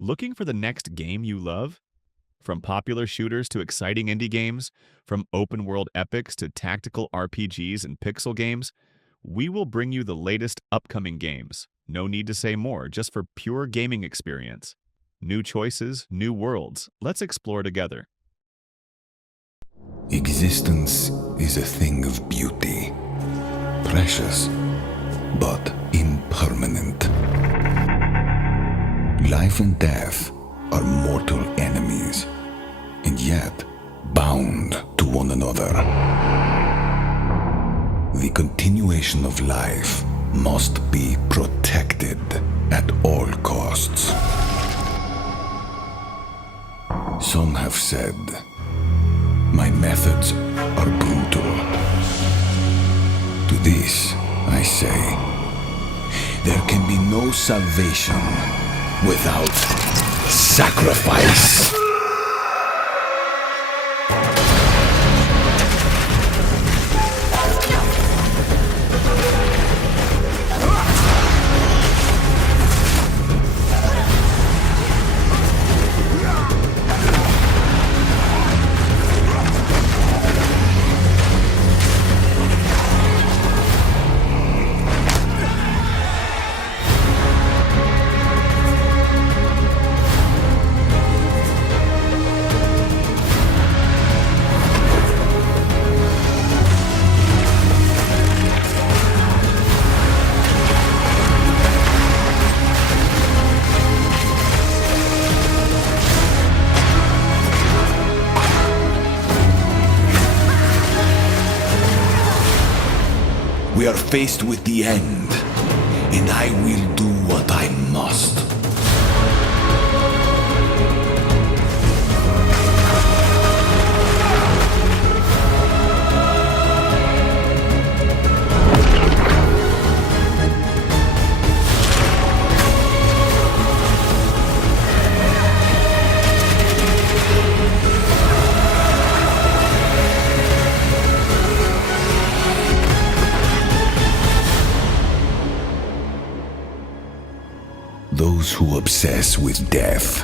Looking for the next game you love? From popular shooters to exciting indie games, from open world epics to tactical RPGs and pixel games, we will bring you the latest upcoming games. No need to say more, just for pure gaming experience. New choices, new worlds. Let's explore together. Existence is a thing of beauty, precious, but impermanent. Life and death are mortal enemies, and yet bound to one another. The continuation of life must be protected at all costs. Some have said, my methods are brutal. To this, I say, there can be no salvation without sacrifice. We are faced with the end, and I will do what I must. Those who obsess with death,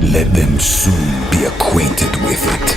let them soon be acquainted with it.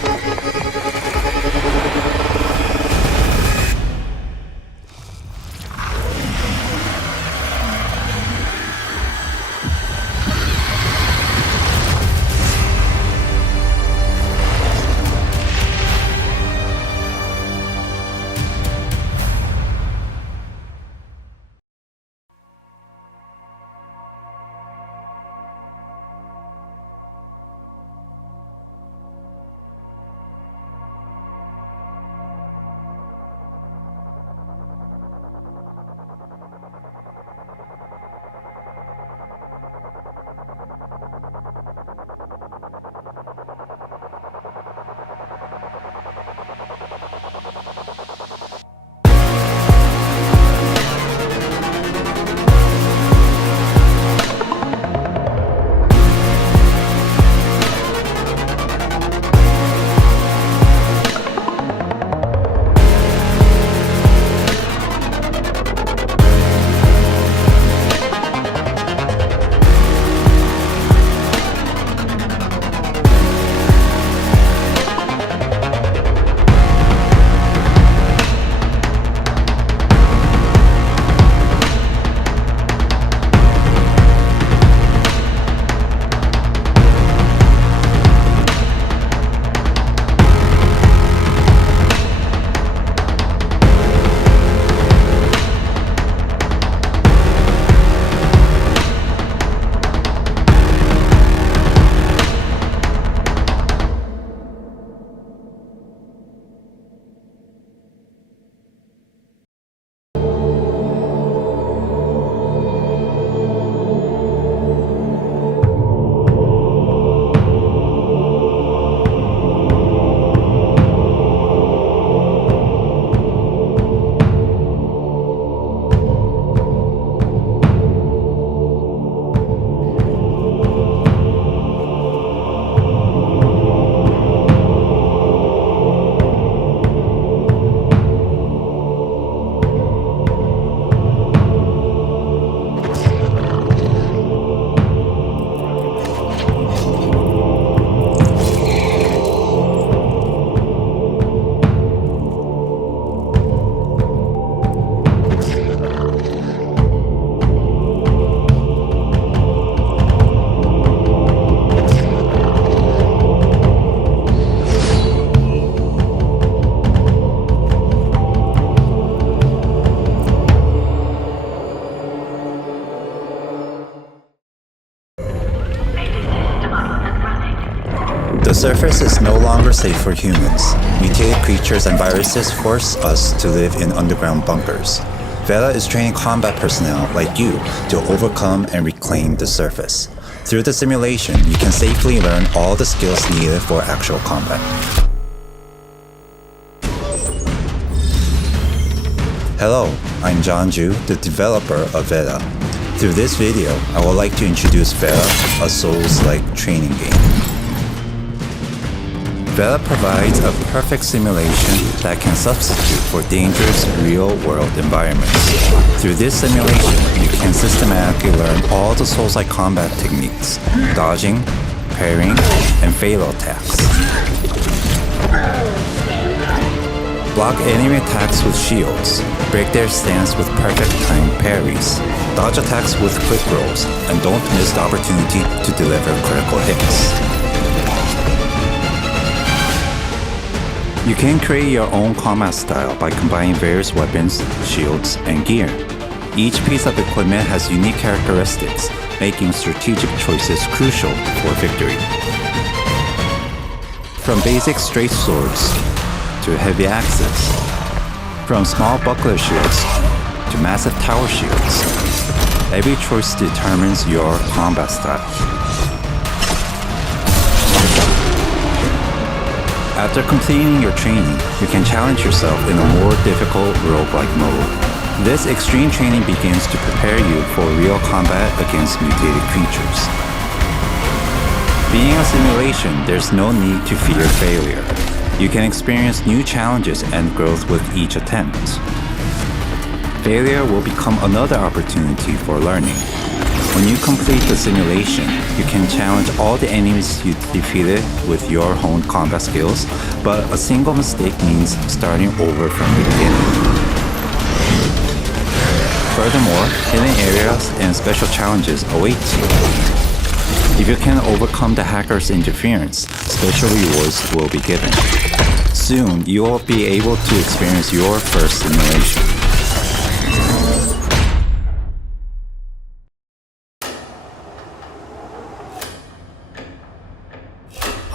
The surface is no longer safe for humans. Mutated creatures and viruses force us to live in underground bunkers. V.E.D.A is training combat personnel like you to overcome and reclaim the surface. Through the simulation, you can safely learn all the skills needed for actual combat. Hello, I'm John Ju, the developer of V.E.D.A. Through this video, I would like to introduce V.E.D.A, a Souls-like training game. V.E.D.A provides a perfect simulation that can substitute for dangerous real-world environments. Through this simulation, you can systematically learn all the Souls-like combat techniques, dodging, parrying, and fatal attacks. Block enemy attacks with shields, break their stance with perfect timed parries, dodge attacks with quick rolls, and don't miss the opportunity to deliver critical hits. You can create your own combat style by combining various weapons, shields, and gear. Each piece of equipment has unique characteristics, making strategic choices crucial for victory. From basic straight swords to heavy axes, from small buckler shields to massive tower shields, every choice determines your combat style. After completing your training, you can challenge yourself in a more difficult roguelike mode. This extreme training begins to prepare you for real combat against mutated creatures. Being a simulation, there's no need to fear failure. You can experience new challenges and growth with each attempt. Failure will become another opportunity for learning. When you complete the simulation, you can challenge all the enemies you defeated with your honed combat skills, but a single mistake means starting over from the beginning. Furthermore, hidden areas and special challenges await you. If you can overcome the hacker's interference, special rewards will be given. Soon, you will be able to experience your first simulation.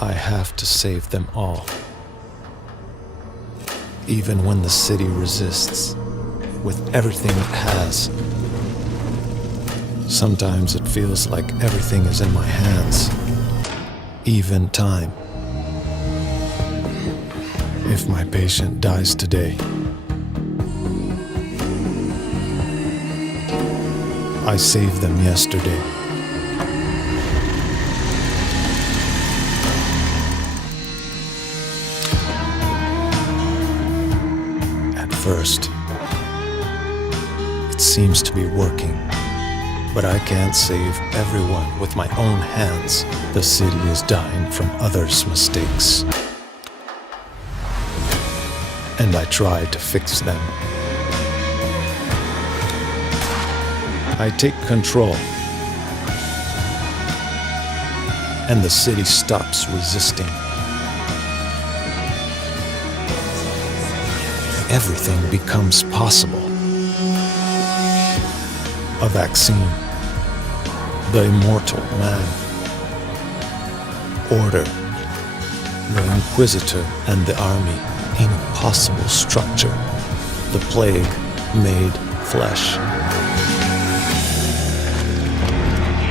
I have to save them all. Even when the city resists, with everything it has. Sometimes it feels like everything is in my hands, even time. If my patient dies today, I saved them yesterday. At first, it seems to be working. But I can't save everyone with my own hands. The city is dying from others' mistakes. And I try to fix them. I take control. And the city stops resisting. Everything becomes possible. A vaccine. The immortal man. Order. The Inquisitor and the army in a possible structure. The plague made flesh.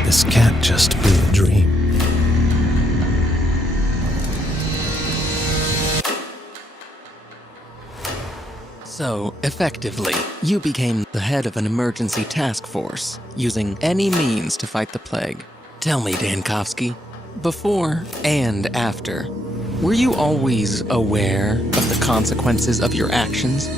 This can't just be a dream. So, effectively, you became the head of an emergency task force, using any means to fight the plague. Tell me, Dankovsky, before and after, were you always aware of the consequences of your actions?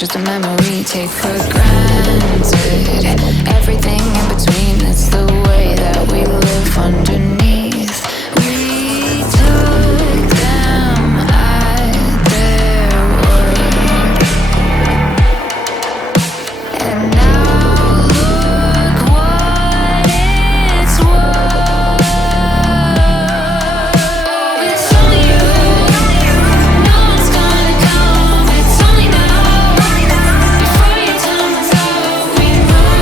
just a memory take for granted. Everything in between, it's the way that we live underneath. We took them at their word, and now look what it's worth. It's only you, no one's gonna come. It's only now, before your time is up, we move.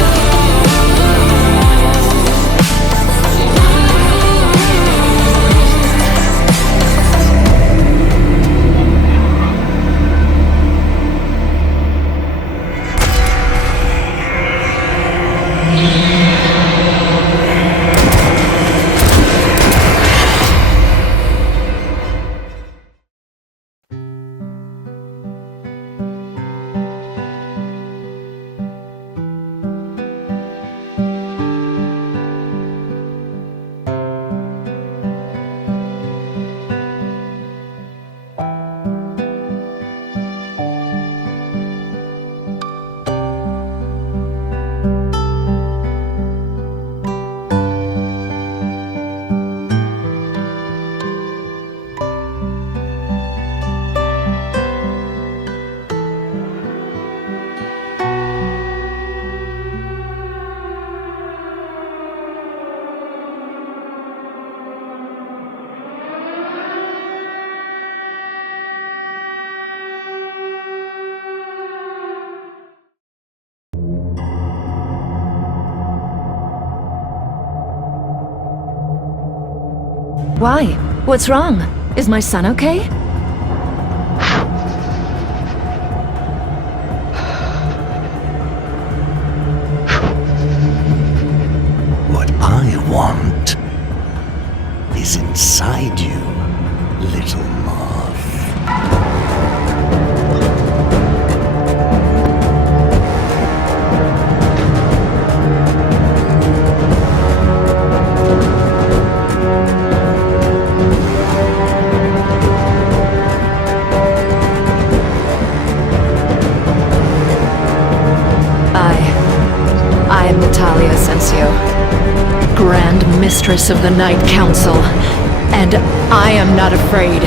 Why? What's wrong? Is my son okay? What I want is inside you, little moth. I am Natalia Asensio, Grand Mistress of the Night Council, and I am not afraid.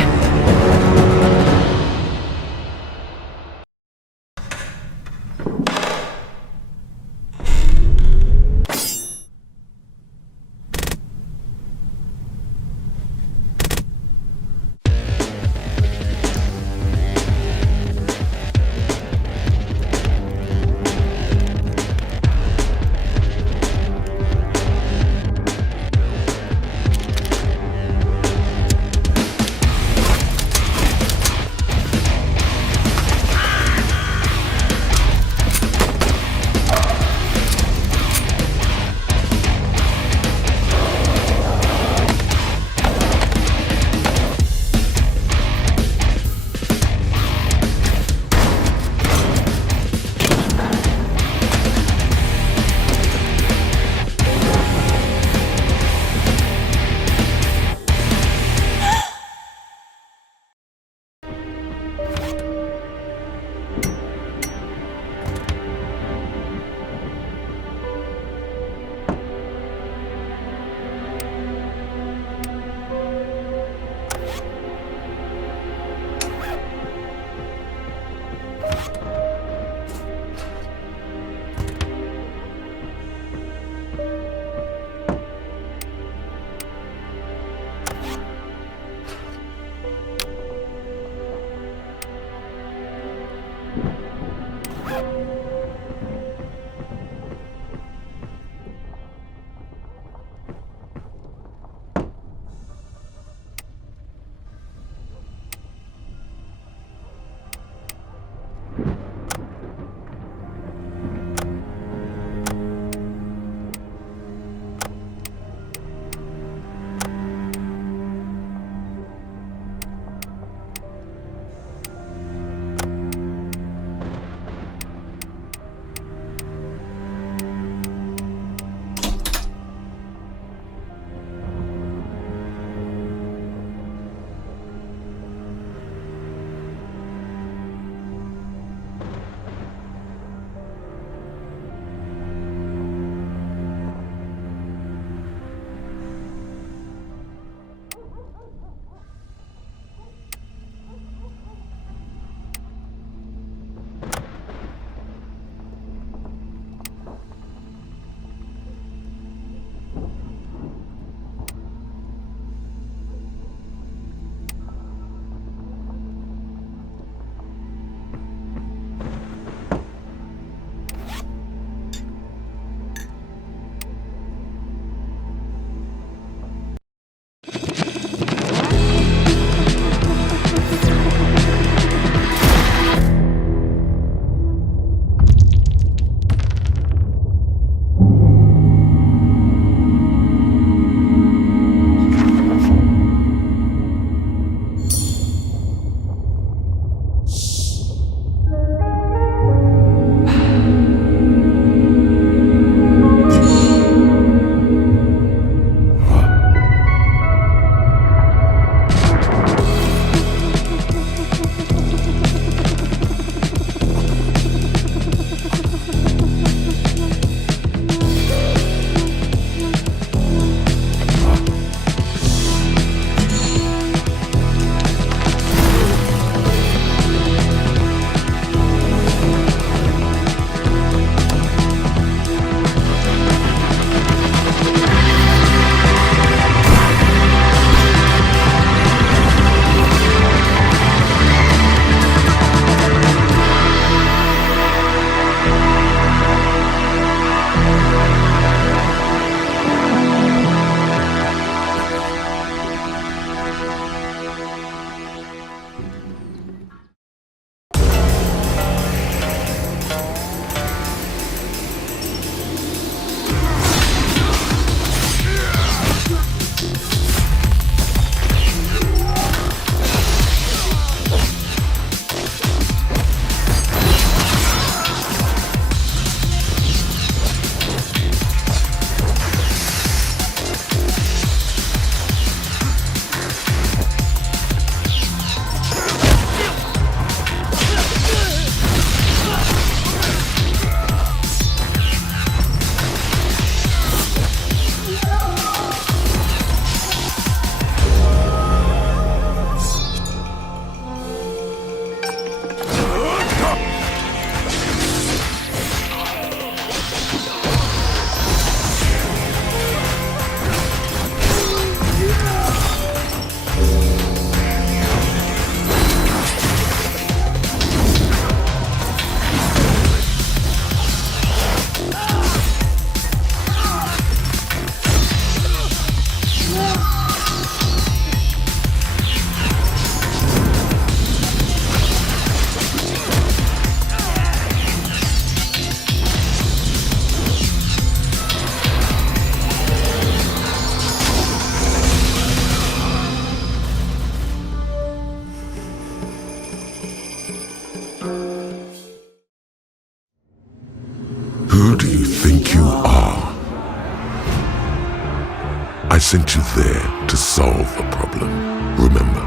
sent you there to solve a problem. Remember,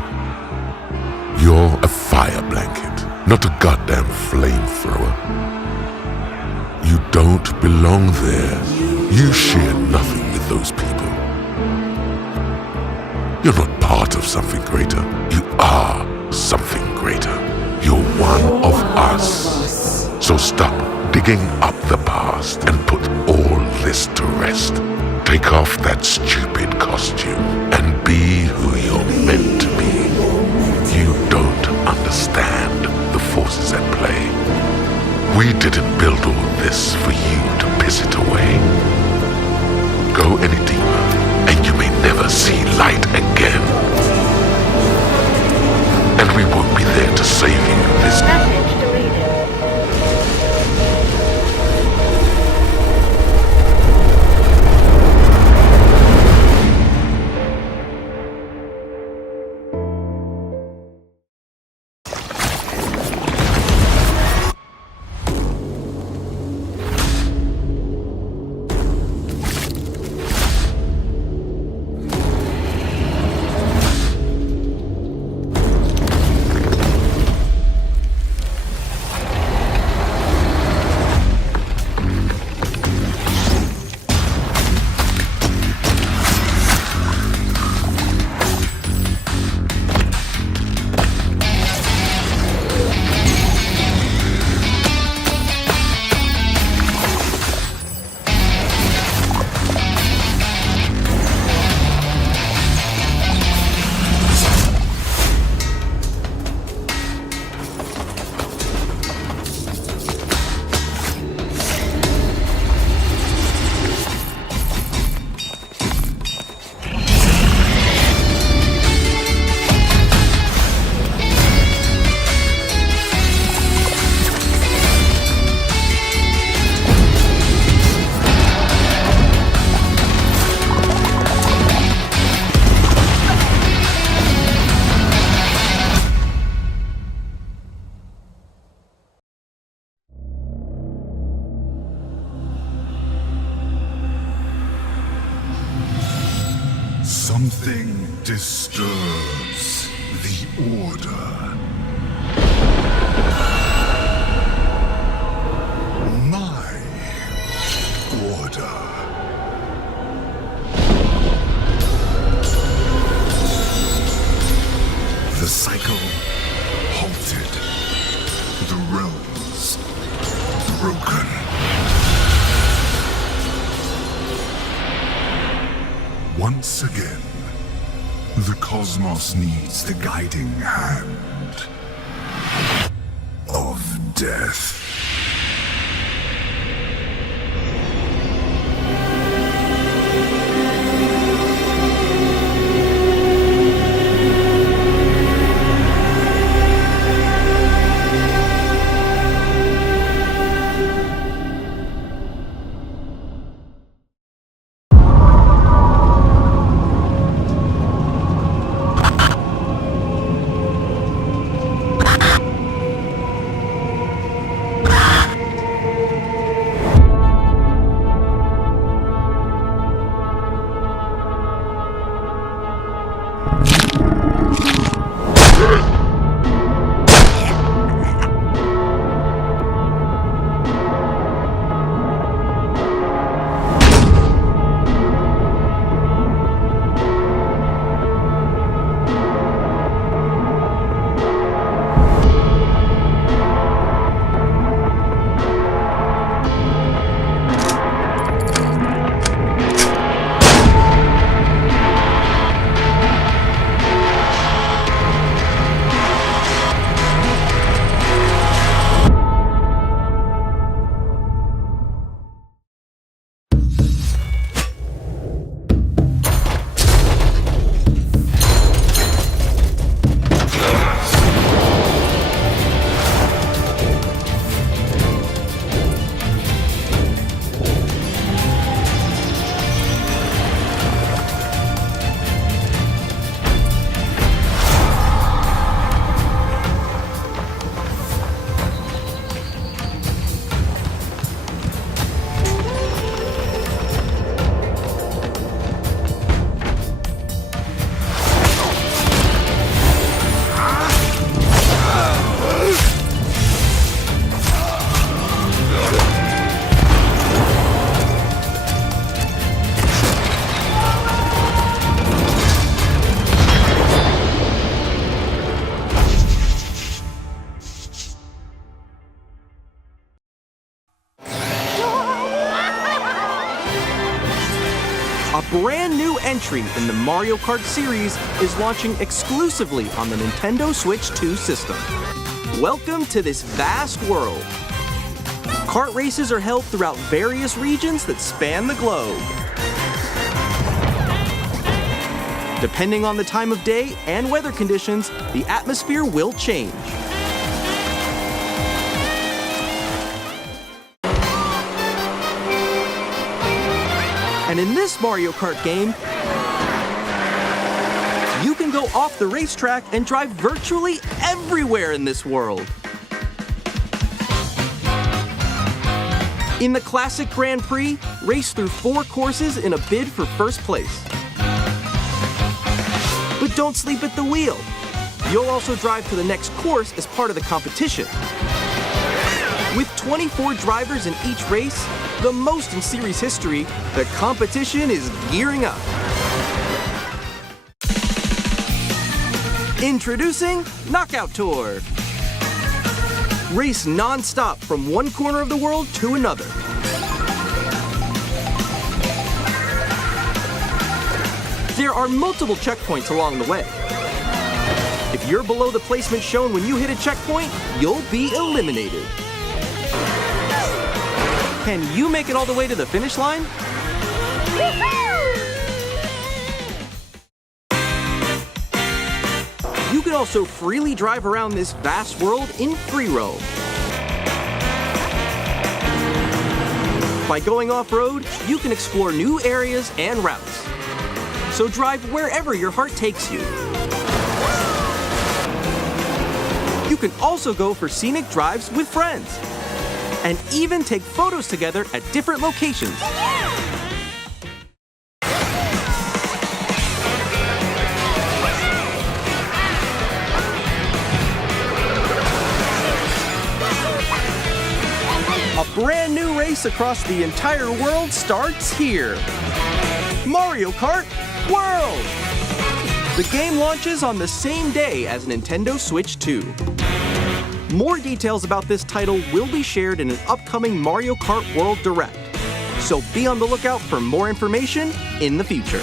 you're a fire blanket, not a goddamn flamethrower. You don't belong there. You share nothing with those people. You're not part of something greater. You are something greater. You're one of us. So stop digging up the past and put all this to rest. Take off that stupid costume and be who you're meant to be. You don't understand the forces at play. We didn't build all this for you to piss it away. Go any deeper, and you may never see light again. And we won't be there to save you this time. Message deleted. Something disturbs the order. My order. The cycle halted. The realms broken. Once again, the cosmos needs the guiding hand of death. brand new entry in the Mario Kart series is launching exclusively on the Nintendo Switch 2 system. Welcome to this vast world. Kart races are held throughout various regions that span the globe. Depending on the time of day and weather conditions, the atmosphere will change. And in this Mario Kart game, you can go off the racetrack and drive virtually everywhere in this world. In the classic Grand Prix, race through 4 courses in a bid for first place. But don't sleep at the wheel. You'll also drive to the next course as part of the competition. With 24 drivers in each race, the most in series history, the competition is gearing up. Introducing Knockout Tour. Race non-stop from one corner of the world to another. There are multiple checkpoints along the way. If you're below the placement shown when you hit a checkpoint, you'll be eliminated. Can you make it all the way to the finish line? You can also freely drive around this vast world in free roam. By going off-road, you can explore new areas and routes. So drive wherever your heart takes you. You can also go for scenic drives with friends, and even take photos together at different locations. A brand new race across the entire world starts here. Mario Kart World! The game launches on the same day as Nintendo Switch 2. More details about this title will be shared in an upcoming Mario Kart World Direct, so be on the lookout for more information in the future.